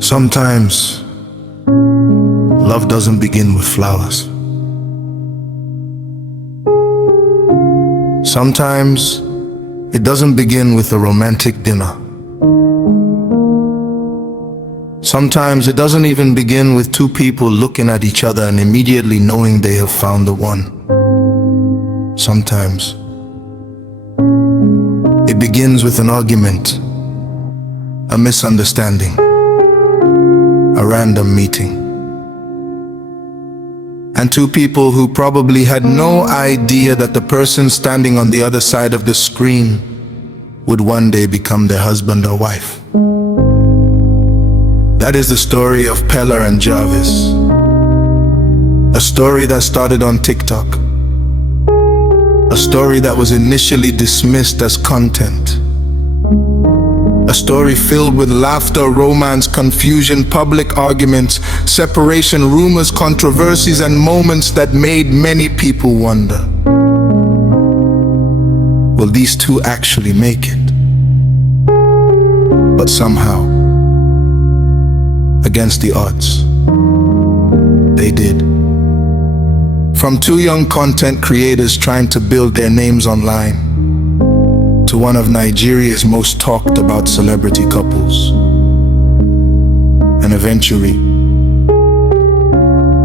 Sometimes, love doesn't begin with flowers. Sometimes, it doesn't begin with a romantic dinner. Sometimes, it doesn't even begin with two people looking at each other and immediately knowing they have found the one. Sometimes, it begins with an argument, a misunderstanding, a random meeting, and two people who probably had no idea that the person standing on the other side of the screen would one day become their husband or wife. That is the story of Peller and Jarvis, a story that started on TikTok, a story that was initially dismissed as content, a story filled with laughter, romance, confusion, public arguments, separation, rumors, controversies, and moments that made many people wonder, will these two actually make it? But somehow, against the odds, they did. From two young content creators trying to build their names online, to one of Nigeria's most talked about celebrity couples, and eventually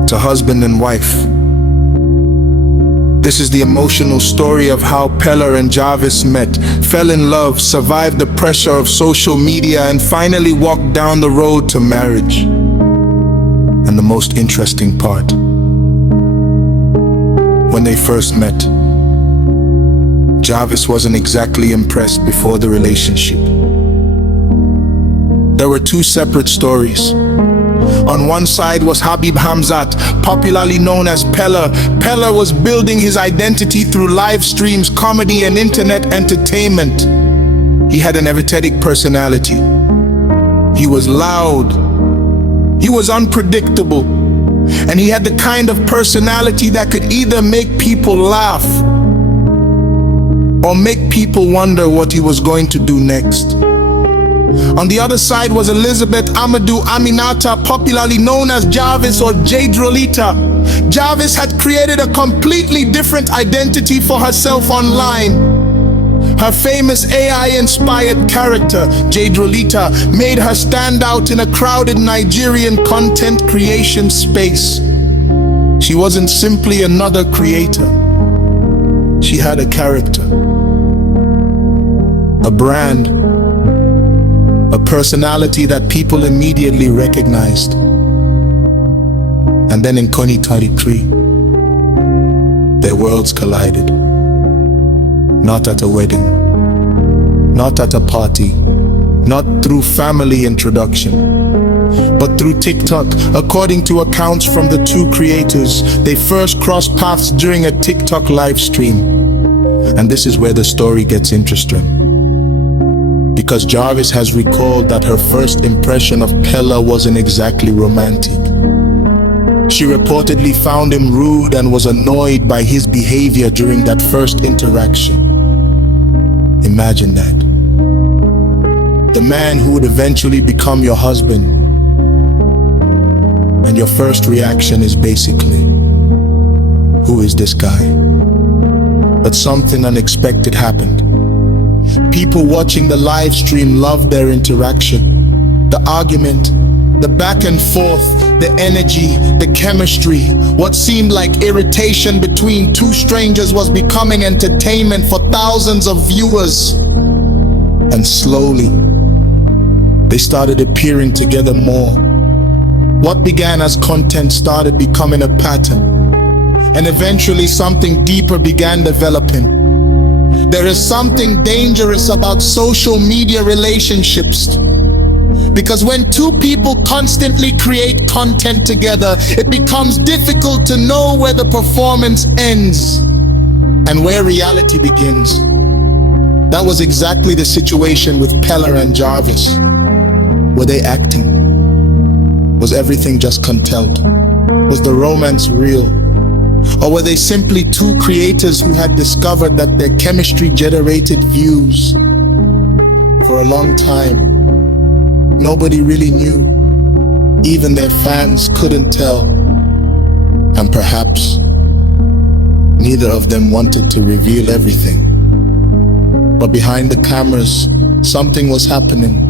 to husband and wife. This is the emotional story of how Peller and Jarvis met, fell in love, survived the pressure of social media, and finally walked down the road to marriage. And the most interesting part, when they first met, Jarvis wasn't exactly impressed before the relationship. There were two separate stories. On one side was Habib Hamzat, popularly known as Pellar. Pellar was building his identity through live streams, comedy, and internet entertainment. He had an energetic personality. He was loud. He was unpredictable. And he had the kind of personality that could either make people laugh or make people wonder what he was going to do next. On the other side was Elizabeth Amadou Aminata, popularly known as Jarvis or Jadrolita. Jarvis had created a completely different identity for herself online. Her famous AI-inspired character, Jadrolita, made her stand out in a crowded Nigerian content creation space. She wasn't simply another creator. She had a character, a brand, a personality that people immediately recognized. And then in 2023, their worlds collided. Not at a wedding, not at a party, not through family introduction, but through TikTok. According to accounts from the two creators, they first crossed paths during a TikTok live stream. And this is where the story gets interesting, because Jarvis has recalled that her first impression of Pellar wasn't exactly romantic. She reportedly found him rude and was annoyed by his behavior during that first interaction. Imagine that. The man who would eventually become your husband, and your first reaction is basically, who is this guy? But something unexpected happened. People watching the live stream loved their interaction. The argument, the back and forth, the energy, the chemistry. What seemed like irritation between two strangers was becoming entertainment for thousands of viewers. And slowly, they started appearing together more. What began as content started becoming a pattern. And eventually something deeper began developing. There is something dangerous about social media relationships, because when two people constantly create content together, it becomes difficult to know where the performance ends and where reality begins. That was exactly the situation with Peller and Jarvis. Were they acting? Was everything just content? Was the romance real? Or were they simply two creators who had discovered that their chemistry generated views? For a long time, nobody really knew. even their fans couldn't tell. And perhaps neither of them wanted to reveal everything. But behind the cameras, something was happening.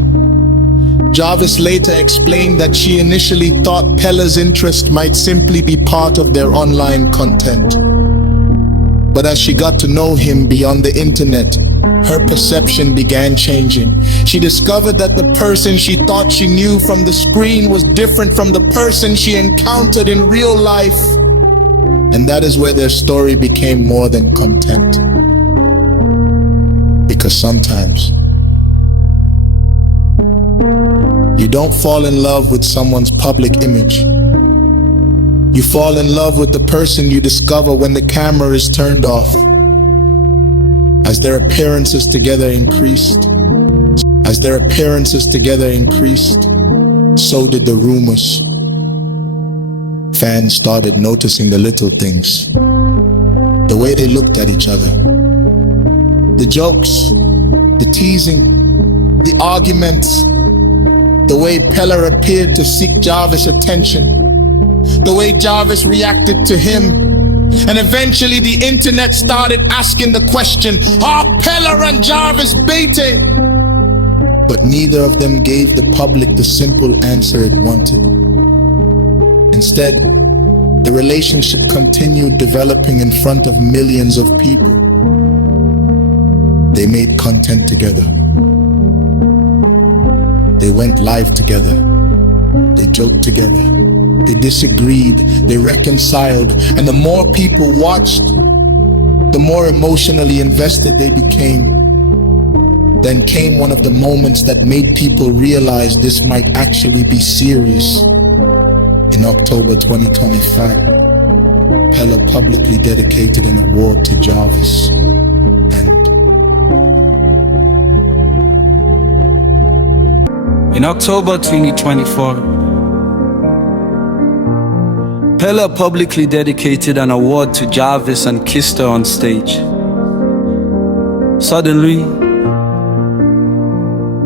Jarvis later explained that she initially thought Pellar's interest might simply be part of their online content. But as she got to know him beyond the internet, her perception began changing. She discovered that the person she thought she knew from the screen was different from the person she encountered in real life. And that is where their story became more than content. Because sometimes you don't fall in love with someone's public image. You fall in love with the person you discover when the camera is turned off. As their appearances together increased, so did the rumors. Fans started noticing the little things. The way they looked at each other. The jokes, the teasing, the arguments. The way Pellar appeared to seek Jarvis' attention. The way Jarvis reacted to him. And eventually the internet started asking the question, are Peller and Jarvis baiting? But neither of them gave the public the simple answer it wanted. Instead, the relationship continued developing in front of millions of people. They made content together. They went live together. They joked together. They disagreed. They reconciled. And the more people watched, the more emotionally invested they became. Then came one of the moments that made people realize this might actually be serious. In October 2025, Pellar publicly dedicated an award to Jarvis. In October 2024, Pellar publicly dedicated an award to Jarvis and kissed her on stage. Suddenly,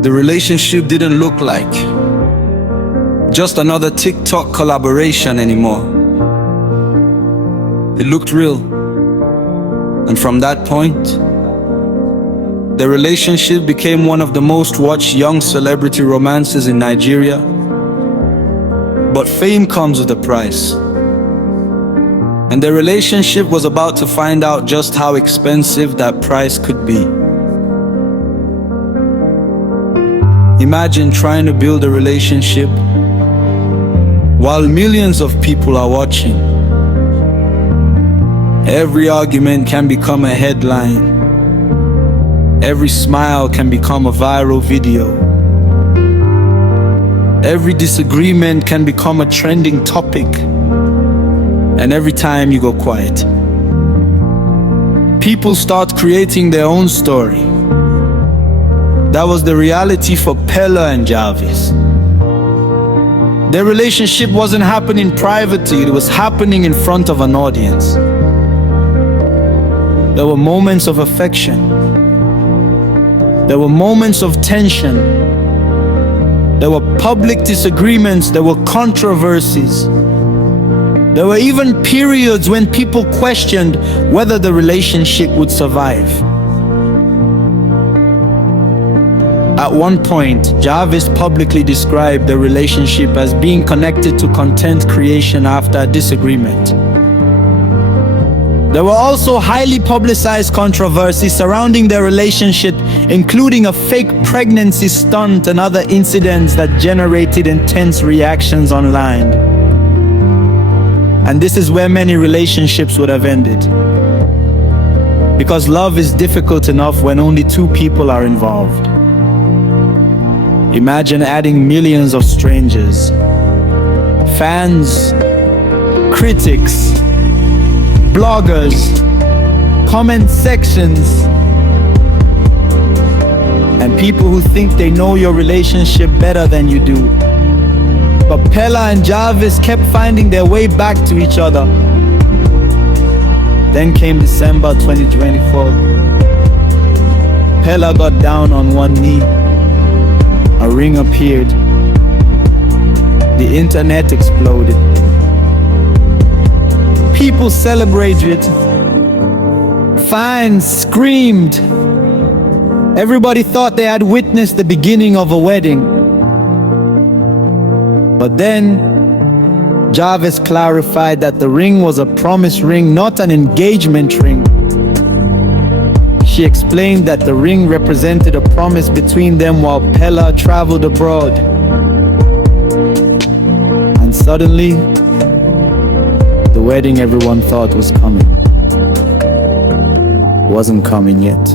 the relationship didn't look like just another TikTok collaboration anymore. It looked real. And from that point, the relationship became one of the most watched young celebrity romances in Nigeria. But fame comes with a price. And the relationship was about to find out just how expensive that price could be. Imagine trying to build a relationship while millions of people are watching. Every argument can become a headline. Every smile can become a viral video. Every disagreement can become a trending topic. And every time you go quiet, people start creating their own story. That was the reality for Peller and Jarvis. Their relationship wasn't happening privately, it was happening in front of an audience. There were moments of affection. There were moments of tension. There were public disagreements. There were controversies. There were even periods when people questioned whether the relationship would survive. At one point, Jarvis publicly described the relationship as being connected to content creation after a disagreement. There were also highly publicized controversies surrounding their relationship, including a fake pregnancy stunt and other incidents that generated intense reactions online. And this is where many relationships would have ended. Because love is difficult enough when only two people are involved. Imagine adding millions of strangers, fans, critics, bloggers, comment sections, and people who think they know your relationship better than you do. But Peller and Jarvis kept finding their way back to each other. Then came December 2024. Peller got down on one knee. A ring appeared. the internet exploded. People celebrated, fans screamed. Everybody thought they had witnessed the beginning of a wedding. But then Jarvis clarified that the ring was a promise ring, not an engagement ring. She explained that the ring represented a promise between them while Pellar traveled abroad. And suddenly, the wedding everyone thought was coming wasn't coming yet.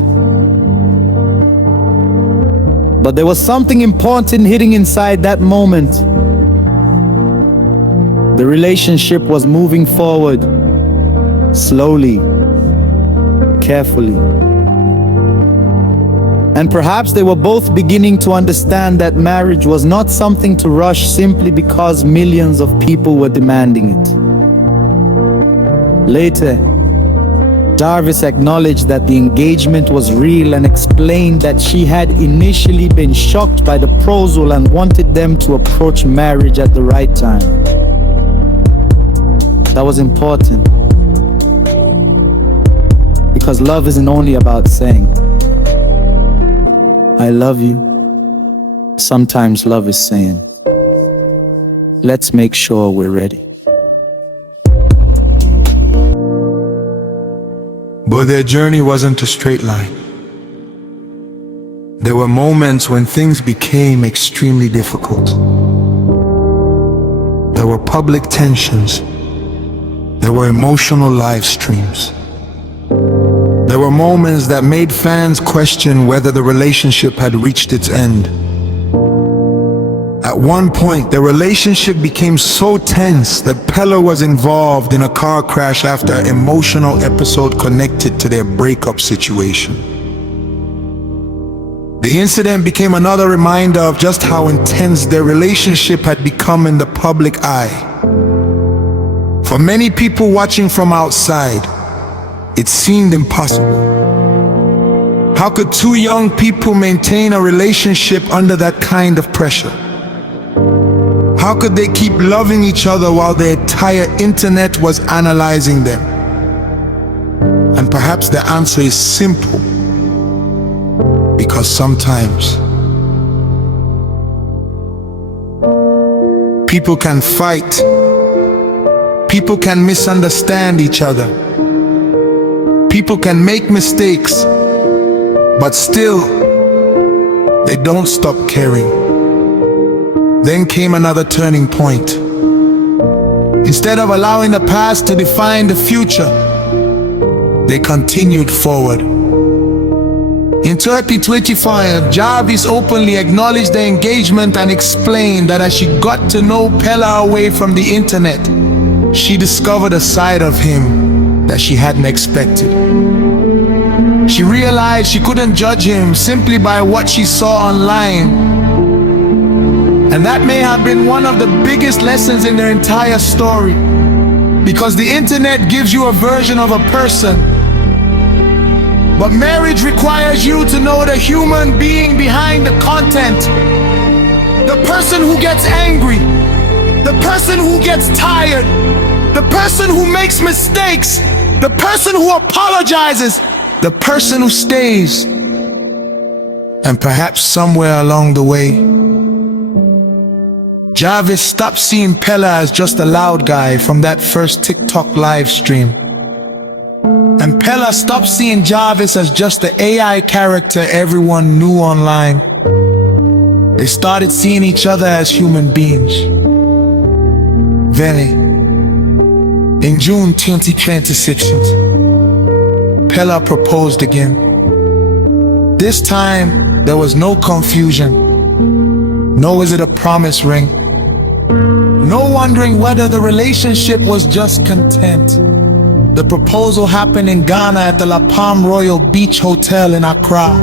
But there was something important hidden inside that moment. The relationship was moving forward, slowly, carefully. And perhaps they were both beginning to understand that marriage was not something to rush simply because millions of people were demanding it. Later, Jarvis acknowledged that the engagement was real and explained that she had initially been shocked by the proposal and wanted them to approach marriage at the right time. That was important, because love isn't only about saying, "I love you." Sometimes love is saying, "Let's make sure we're ready." But their journey wasn't a straight line. There were moments when things became extremely difficult. There were public tensions. There were emotional live streams. There were moments that made fans question whether the relationship had reached its end. At one point, the relationship became so tense that Pellar was involved in a car crash after an emotional episode connected to their breakup situation. The incident became another reminder of just how intense their relationship had become in the public eye. For many people watching from outside, it seemed impossible. How could two young people maintain a relationship under that kind of pressure? How could they keep loving each other while the entire internet was analyzing them? And perhaps the answer is simple. Because sometimes people can fight. People can misunderstand each other. People can make mistakes, but still, they don't stop caring. Then came another turning point. Instead of allowing the past to define the future, they continued forward. In 2025, Jarvis openly acknowledged the engagement and explained that as she got to know Pellar away from the internet, she discovered a side of him that she hadn't expected. She realized she couldn't judge him simply by what she saw online. And that may have been one of the biggest lessons in their entire story. Because the internet gives you a version of a person, but marriage requires you to know the human being behind the content. The person who gets angry, the person who gets tired, the person who makes mistakes, the person who apologizes, the person who stays. And perhaps somewhere along the way, Jarvis stopped seeing Pellar as just a loud guy from that first TikTok live stream. And Pellar stopped seeing Jarvis as just the AI character everyone knew online. They started seeing each other as human beings. Then, in June 2026, Pellar proposed again. This time, there was no confusion. No, is it a promise ring? No wondering whether the relationship was just content. The proposal happened in Ghana at the La Palm Royal Beach Hotel in Accra.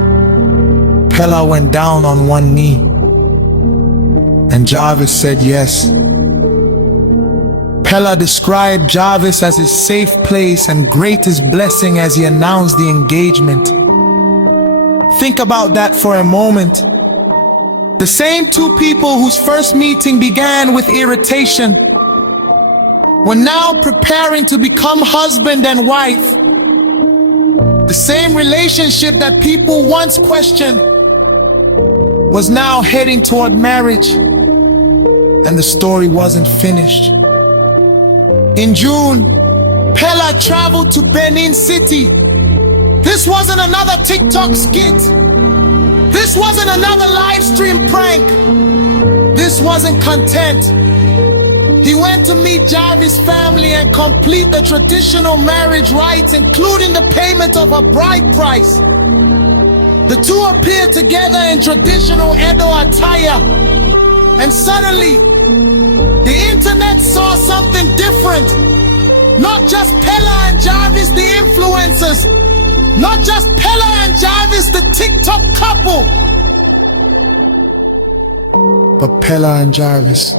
Pellar went down on one knee, and Jarvis said yes. Pellar described Jarvis as his safe place and greatest blessing as he announced the engagement. Think about that for a moment. The same two people whose first meeting began with irritation were now preparing to become husband and wife. The same relationship that people once questioned was now heading toward marriage, and the story wasn't finished. In June, Pellar traveled to Benin City. This wasn't another TikTok skit. This wasn't another live stream prank. This wasn't content. He went to meet Jarvis' family and complete the traditional marriage rites, including the payment of a bride price. The two appeared together in traditional Edo attire, and suddenly, the internet saw something different. Not just Peller and Jarvis, the influencers. Not just Peller and Jarvis, the TikTok couple. But Peller and Jarvis.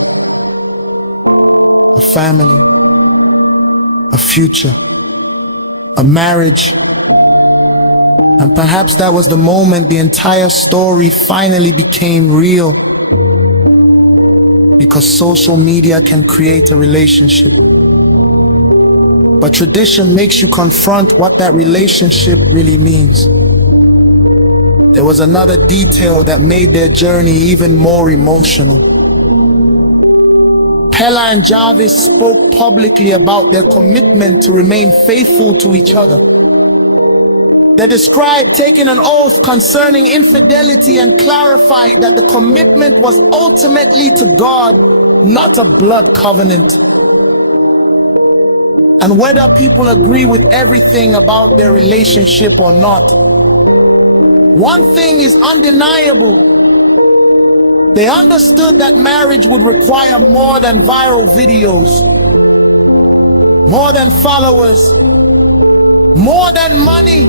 A family. A future. A marriage. And perhaps that was the moment the entire story finally became real. Because social media can create a relationship, but tradition makes you confront what that relationship really means. There was another detail that made their journey even more emotional. Peller and Jarvis spoke publicly about their commitment to remain faithful to each other. They described taking an oath concerning infidelity and clarified that the commitment was ultimately to God, not a blood covenant. And whether people agree with everything about their relationship or not, one thing is undeniable. They understood that marriage would require more than viral videos, more than followers, more than money,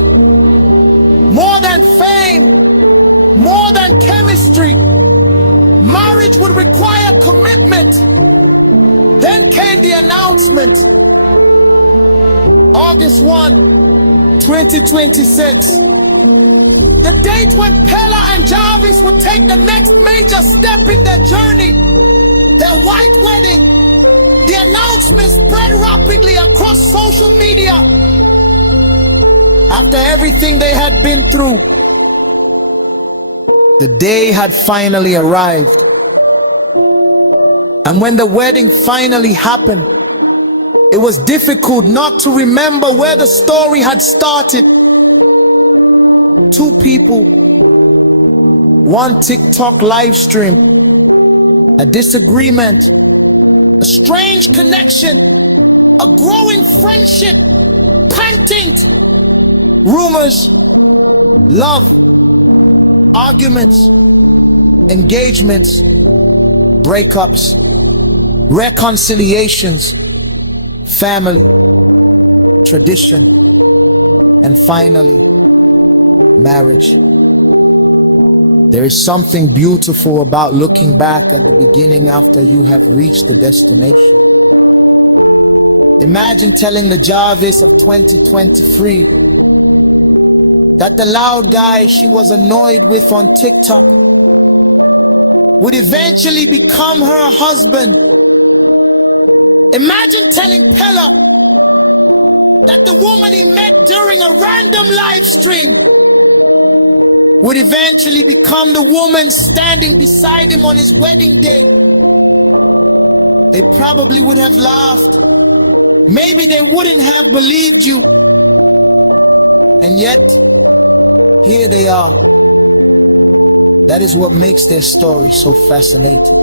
more than fame, more than chemistry. Marriage would require commitment. Then came the announcement. August 1, 2026. The date when Peller and Jarvis would take the next major step in their journey. Their white wedding. The announcement spread rapidly across social media. After everything they had been through, the day had finally arrived. And when the wedding finally happened, it was difficult not to remember where the story had started. Two people, one TikTok live stream, a disagreement, a strange connection, a growing friendship, panting, rumors, love, arguments, engagements, breakups, reconciliations, family, tradition, and finally, marriage. There is something beautiful about looking back at the beginning after you have reached the destination. Imagine telling the Jarvis of 2023 that the loud guy she was annoyed with on TikTok would eventually become her husband. Imagine telling Pellar that the woman he met during a random live stream would eventually become the woman standing beside him on his wedding day. They probably would have laughed. Maybe they wouldn't have believed you. And yet, here they are. That is what makes their story so fascinating.